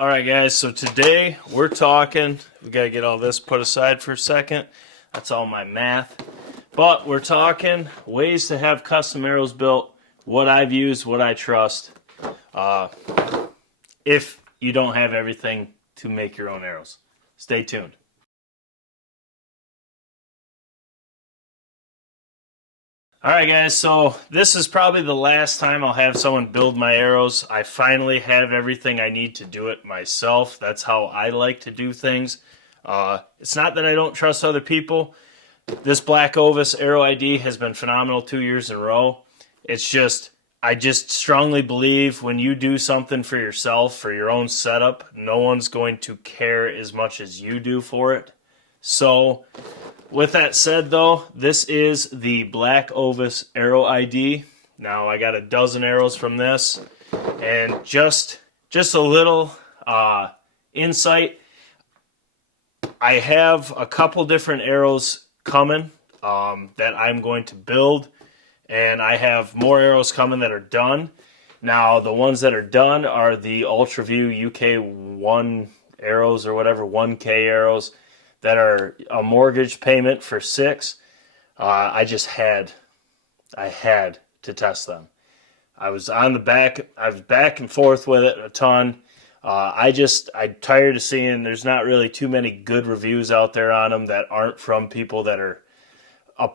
Alright guys, so today we're talking, we gotta get all this put aside for a second, that's all my math, but we're talking ways to have custom arrows built, what I've used, what I trust, if you don't have everything to make your own arrows. Stay tuned. Alright guys, so this is probably the last time I'll have someone build my arrows. I finally have everything I need to do it myself. That's how I like to do things. It's not that I don't trust other people. This Black Ovis Arrow ID has been phenomenal 2 years in a row. It's just, I just strongly believe when you do something for yourself, for your own setup, no one's going to care as much as you do for it. So, with that said though, this is the Black Ovis Arrow ID. Now I got a dozen arrows from this, and just a little insight. I have a couple different arrows coming that I'm going to build, and I have more arrows coming that are done. Now the ones that are done are the UltraView UK1 arrows or whatever, 1K arrows. That are a mortgage payment for 6. I had to test them. I was on the back. I was back and forth with it a ton. I'm tired of seeing there's not really too many good reviews out there on them that aren't from people that are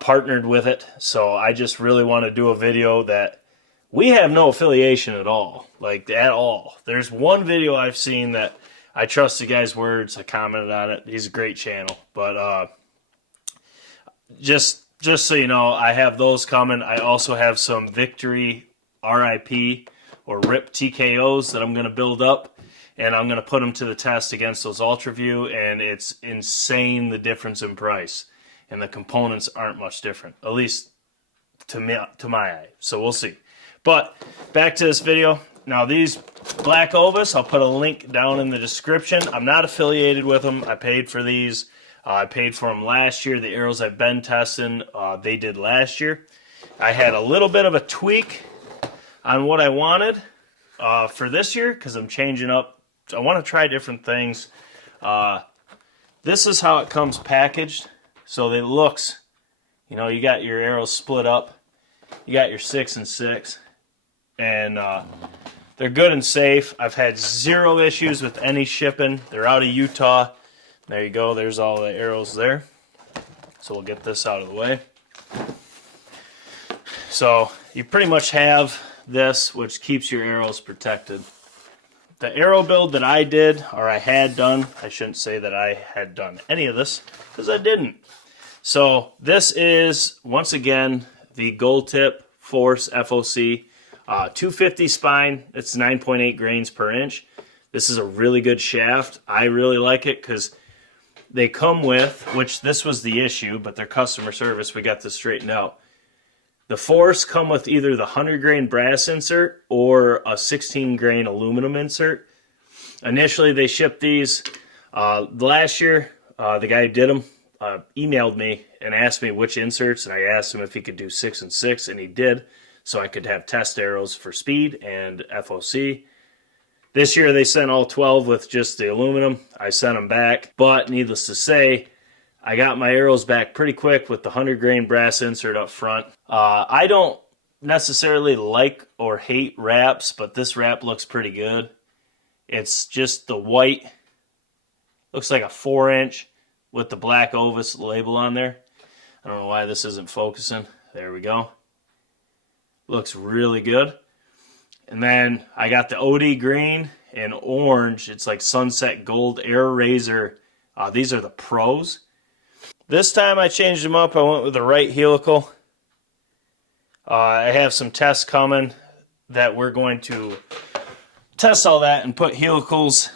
partnered with it. So I just really want to do a video that we have no affiliation at all, like at all. There's one video I've seen that I trust the guy's words. I commented on it. He's a great channel. But just so you know, I have those coming. I also have some Victory RIP or RIP TKOs that I'm going to build up. And I'm going to put them to the test against those UltraView. And it's insane the difference in price. And the components aren't much different. At least to my eye. So we'll see. But back to this video. Now these Black Ovis, I'll put a link down in the description. I'm not affiliated with them. I paid for these. I paid for them last year. The arrows I've been testing, they did last year. I had a little bit of a tweak on what I wanted for this year because I'm changing up. I want to try different things. This is how it comes packaged. So it looks, you know, you got your arrows split up. You got your 6 and 6. And they're good and safe. I've had 0 issues with any shipping. They're out of Utah. There you go. There's all the arrows there. So we'll get this out of the way. So you pretty much have this, which keeps your arrows protected. The arrow build that I did, or I had done, I shouldn't say that I had done any of this, because I didn't. So this is, once again, the Gold Tip Force FOC. 250 spine, it's 9.8 grains per inch. This is a really good shaft. I really like it because they come with, which this was the issue, but their customer service, we got this straightened out. The Force come with either the 100 grain brass insert or a 16 grain aluminum insert. Initially, they shipped these. Last year, the guy who did them emailed me and asked me which inserts, and I asked him if he could do 6 and 6, and he did. So I could have test arrows for speed and FOC. This year they sent all 12 with just the aluminum. I sent them back. But needless to say, I got my arrows back pretty quick with the 100 grain brass insert up front. I don't necessarily like or hate wraps, but this wrap looks pretty good. It's just the white. Looks like a 4-inch with the Black Ovis label on there. I don't know why this isn't focusing. There we go. Looks really good. And then I got the OD green and orange. It's like sunset gold air razor. These are the pros. This time I changed them up. I went with the right helical. I have some tests coming that we're going to test all that and put helicals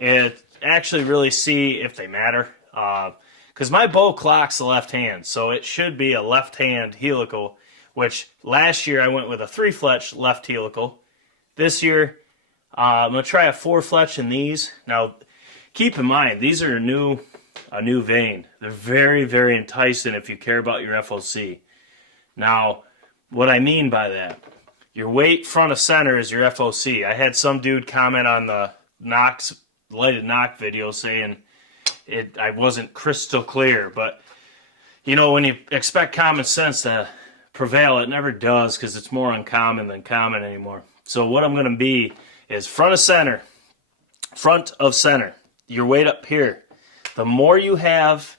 and actually really see if they matter. Because my bow clocks the left hand, so it should be a left hand helical. Which last year I went with a 3-fletch left helical. This year I'm going to try a 4-fletch in these. Now keep in mind these are a new vein. They're very, very enticing if you care about your FOC. Now what I mean by that, your weight front of center is your FOC. I had some dude comment on the Knox lighted knock video saying I wasn't crystal clear. But, you know, when you expect common sense to prevail, it never does, because it's more uncommon than common anymore. So what I'm going to be is front of center. Front of center. Your weight up here. The more you have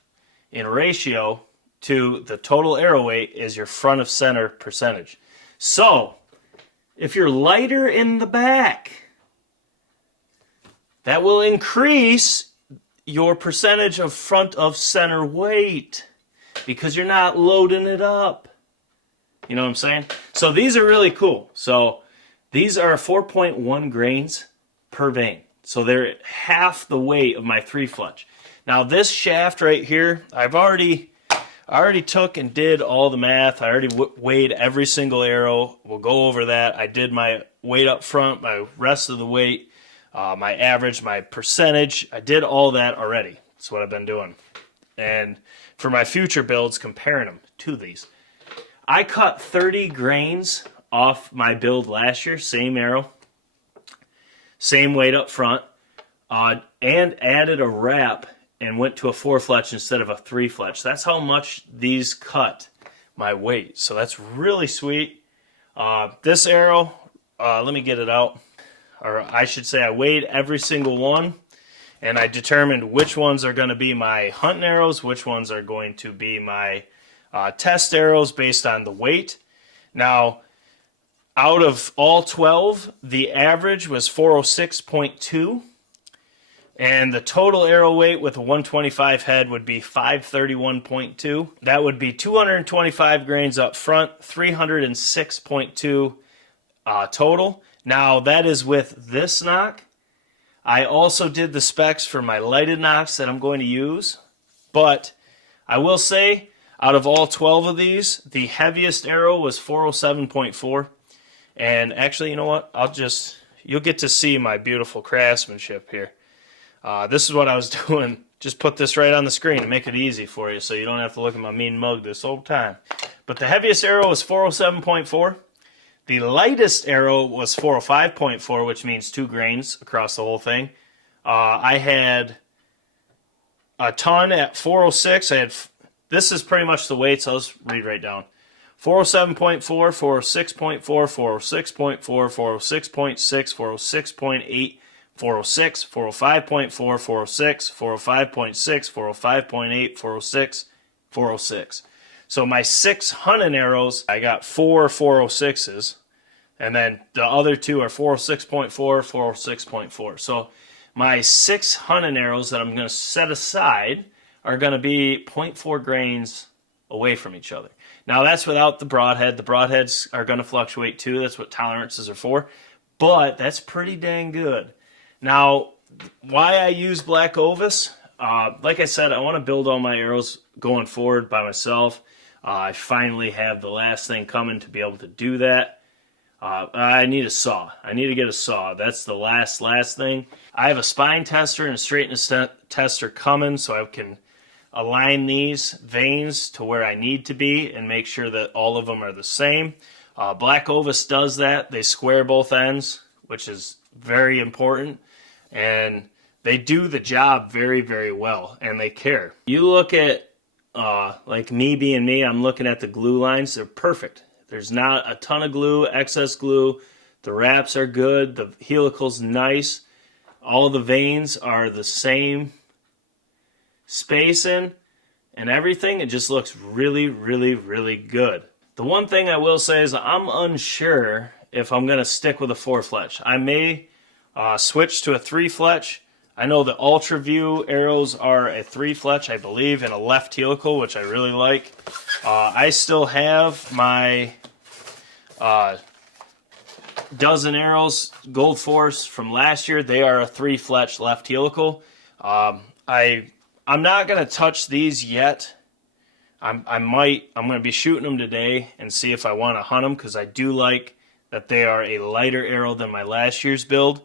in ratio to the total arrow weight is your front of center percentage. So, if you're lighter in the back, that will increase your percentage of front of center weight because you're not loading it up. You know what I'm saying? So these are really cool. So these are 4.1 grains per vein. So they're half the weight of my 3-fletch. Now this shaft right here, I already took and did all the math. I already weighed every single arrow. We'll go over that. I did my weight up front, my rest of the weight, my average, my percentage. I did all that already. That's what I've been doing. And for my future builds, comparing them to these. I cut 30 grains off my build last year, same arrow, same weight up front, and added a wrap and went to a 4-fletch instead of a 3-fletch. That's how much these cut my weight. So that's really sweet. This arrow, let me get it out. Or I should say I weighed every single one, and I determined which ones are going to be my hunting arrows, which ones are going to be my test arrows based on the weight. Now, out of all 12, the average was 406.2. And the total arrow weight with a 125 head would be 531.2. That would be 225 grains up front, 306.2 total. Now, that is with this knock. I also did the specs for my lighted knocks that I'm going to use. But I will say, out of all 12 of these, the heaviest arrow was 407.4. And actually, you know what? You'll get to see my beautiful craftsmanship here. This is what I was doing. Just put this right on the screen to make it easy for you so you don't have to look at my mean mug this whole time. But the heaviest arrow was 407.4. The lightest arrow was 405.4, which means 2 grains across the whole thing. I had a ton at 406. This is pretty much the weights. I'll just read right down. 407.4, 406.4, 406.4, 406.6, 406.8, 406, 405.4, 406, 405.6, 405.8, 406, 406. So my 6 hunting arrows, I got 4 406s, and then the other 2 are 406.4, 406.4. So my 6 hunting arrows that I'm going to set aside are going to be 0.4 grains away from each other. Now that's without the broadhead. The broadheads are going to fluctuate too. That's what tolerances are for. But that's pretty dang good. Now, why I use Black Ovis? Like I said, I want to build all my arrows going forward by myself. I finally have the last thing coming to be able to do that. I need a saw. I need to get a saw. That's the last thing. I have a spine tester and a straightness tester coming, so I can align these veins to where I need to be and make sure that all of them are the same. Black Ovis does that. They square both ends, which is very important. And they do the job very, very well, and they care. You look at, like me being me, I'm looking at the glue lines. They're perfect. There's not a ton of glue, excess glue. The wraps are good. The helical's nice. All the veins are the same spacing and everything. It just looks really, really, really good. The one thing I will say is I'm unsure if I'm going to stick with a 4-fletch. I may switch to a 3-fletch. I know the Ultra View arrows are a 3-fletch, I believe, and a left helical, which I really like. I still have my dozen arrows, Gold Force from last year. They are a 3-fletch left helical. I'm not going to touch these yet. I'm going to be shooting them today and see if I want to hunt them, because I do like that they are a lighter arrow than my last year's build.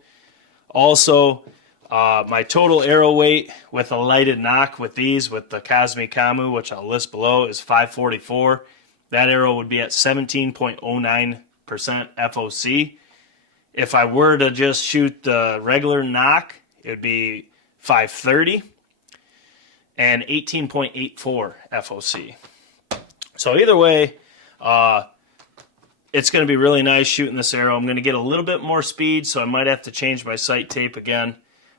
Also, my total arrow weight with a lighted knock with these, with the Cosmic Camu, which I'll list below, is 544. That arrow would be at 17.09% FOC. If I were to just shoot the regular knock, it would be 530 and 18.84 FOC. So either way, it's going to be really nice shooting this arrow. I'm going to get a little bit more speed, so I might have to change my sight tape again.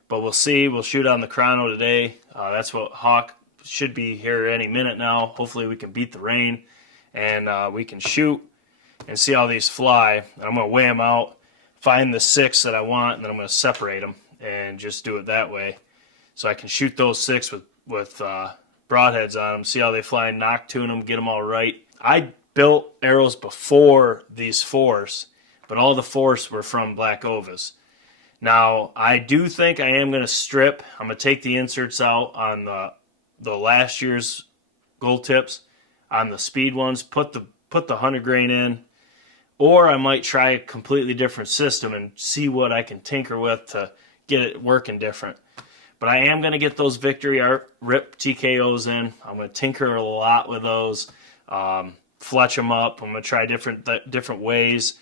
But we'll see. We'll shoot on the chrono today. That's what Hawk should be here any minute now. Hopefully we can beat the rain, and we can shoot and see how these fly. I'm going to weigh them out, find the 6 that I want, and then I'm going to separate them and just do it that way. So I can shoot those 6 with broadheads on them, see how they fly, knock tune them, get them all right. I built arrows before these 4s, but all the 4s were from Black Ovis. Now, I do think I am going to strip. I'm going to take the inserts out on the last year's gold tips, on the speed ones, put the 100 grain in, or I might try a completely different system and see what I can tinker with to get it working different. But I am going to get those Victory Art Rip TKOs in. I'm going to tinker a lot with those, fletch them up. I'm going to try different ways.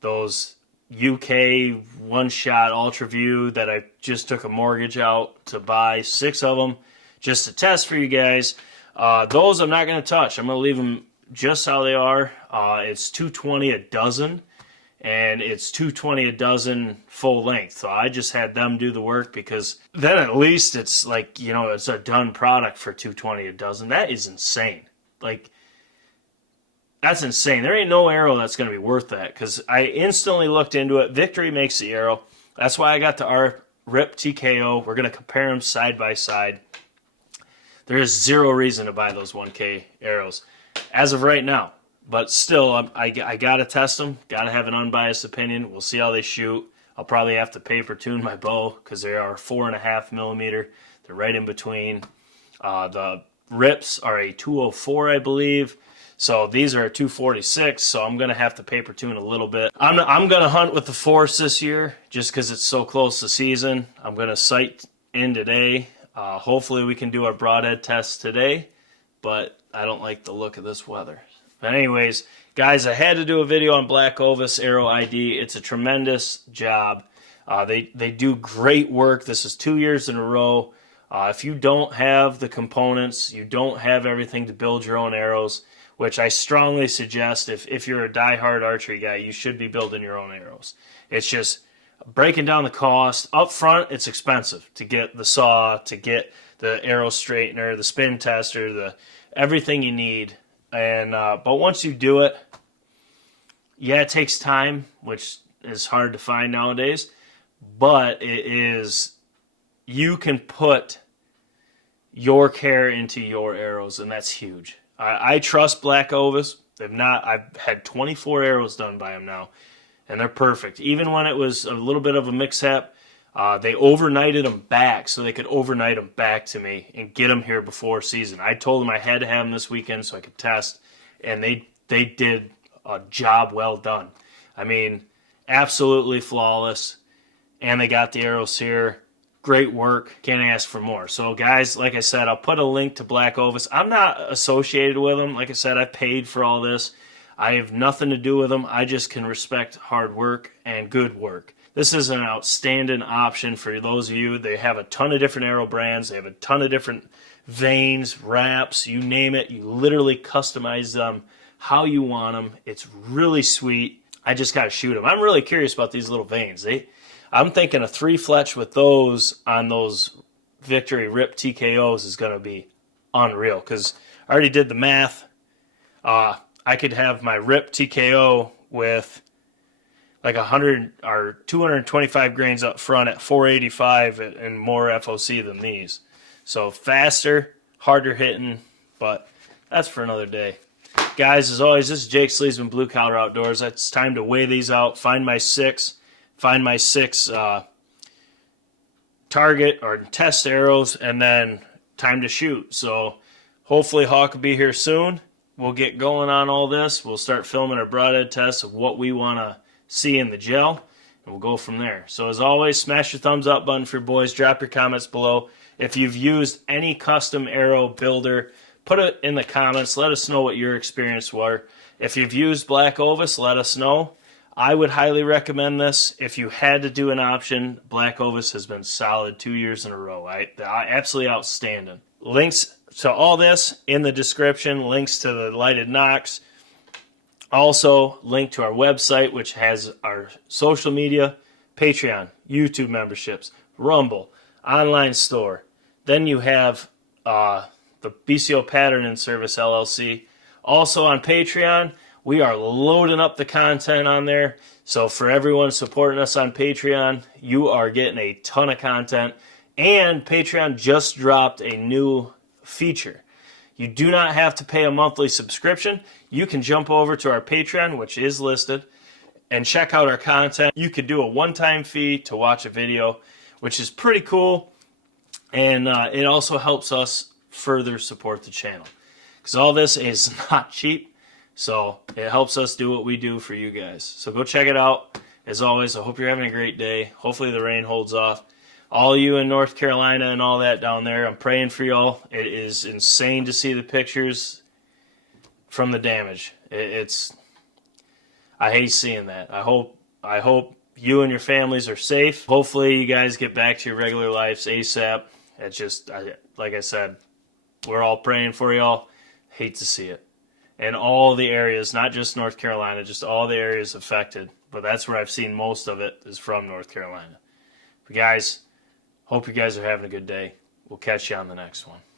Those UK one-shot Ultra View that I just took a mortgage out to buy, 6 of them, just to test for you guys. Those I'm not going to touch. I'm going to leave them just how they are. It's $220 a dozen, and it's $220 a dozen full length. So I just had them do the work, because then at least it's like, you know, it's a done product for $220 a dozen. That is insane. Like, that's insane. There ain't no arrow that's going to be worth that, because I instantly looked into it. Victory makes the arrow. That's why I got the Rip TKO. We're going to compare them side by side. There is zero reason to buy those 1K arrows as of right now. But still, I got to test them. Got to have an unbiased opinion. We'll see how they shoot. I'll probably have to paper tune my bow, because they are 4.5 millimeter. They're right in between. The Rips are a 204, I believe. So these are a 246, so I'm going to have to paper tune a little bit. I'm going to hunt with the Force this year, just because it's so close to season. I'm going to sight in today. Hopefully we can do our broadhead test today, but I don't like the look of this weather. But anyways, guys, I had to do a video on Black Ovis Arrow ID. It's a tremendous job. They do great work. This is 2 years in a row. If you don't have the components, you don't have everything to build your own arrows, which I strongly suggest, if you're a die-hard archery guy, you should be building your own arrows. It's just breaking down the cost. Up front, it's expensive to get the saw, to get the arrow straightener, the spin tester, everything you need. And but once you do it, yeah, it takes time, which is hard to find nowadays. But you can put your care into your arrows, and that's huge. I trust Black Ovis. I've had 24 arrows done by them now, and they're perfect. Even when it was a little bit of a mix-up, they overnighted them back so they could overnight them back to me and get them here before season. I told them I had to have them this weekend so I could test, and they did a job well done. I mean, absolutely flawless, and they got the arrows here. Great work. Can't ask for more. So, guys, like I said, I'll put a link to Black Ovis. I'm not associated with them. Like I said, I paid for all this. I have nothing to do with them. I just can respect hard work and good work. This is an outstanding option for those of you. They have a ton of different arrow brands. They have a ton of different vanes, wraps, you name it. You literally customize them how you want them. It's really sweet. I just got to shoot them. I'm really curious about these little vanes. I'm thinking a 3 fletch with those on those Victory Rip TKOs is going to be unreal, because I already did the math. I could have my Rip TKO with like 100 or 225 grains up front at 485 and more FOC than these. So faster, harder hitting, but that's for another day. Guys, as always, this is Jake Sleesman, Blue Collar Outdoors. It's time to weigh these out, find my 6 target or test arrows, and then time to shoot. So hopefully Hawk will be here soon. We'll get going on all this. We'll start filming our broadhead tests of what we want to see in the gel, and we'll go from there. So as always, smash your thumbs up button for your boys. Drop your comments below. If you've used any custom arrow builder, put it in the comments. Let us know what your experience were. If you've used Black Ovis, let us know. I would highly recommend this. If you had to do an option, Black Ovis has been solid 2 years in a row. Absolutely outstanding. Links to all this in the description. Links to the lighted nocks. Also, link to our website, which has our social media, Patreon, YouTube memberships, Rumble, online store. Then you have the BCO Patterning Service LLC. Also on Patreon, we are loading up the content on there. So for everyone supporting us on Patreon, you are getting a ton of content. And Patreon just dropped a new feature. You do not have to pay a monthly subscription. You can jump over to our Patreon, which is listed, and check out our content. You could do a one-time fee to watch a video, which is pretty cool. And it also helps us further support the channel. Because all this is not cheap. So it helps us do what we do for you guys. So go check it out. As always, I hope you're having a great day. Hopefully the rain holds off. All you in North Carolina and all that down there, I'm praying for y'all. It is insane to see the pictures from the damage. I hate seeing that. I hope you and your families are safe. Hopefully you guys get back to your regular lives ASAP. It's just, like I said, we're all praying for y'all. Hate to see it. And all the areas, not just North Carolina, just all the areas affected. But that's where I've seen most of it is from North Carolina. But guys, hope you guys are having a good day. We'll catch you on the next one.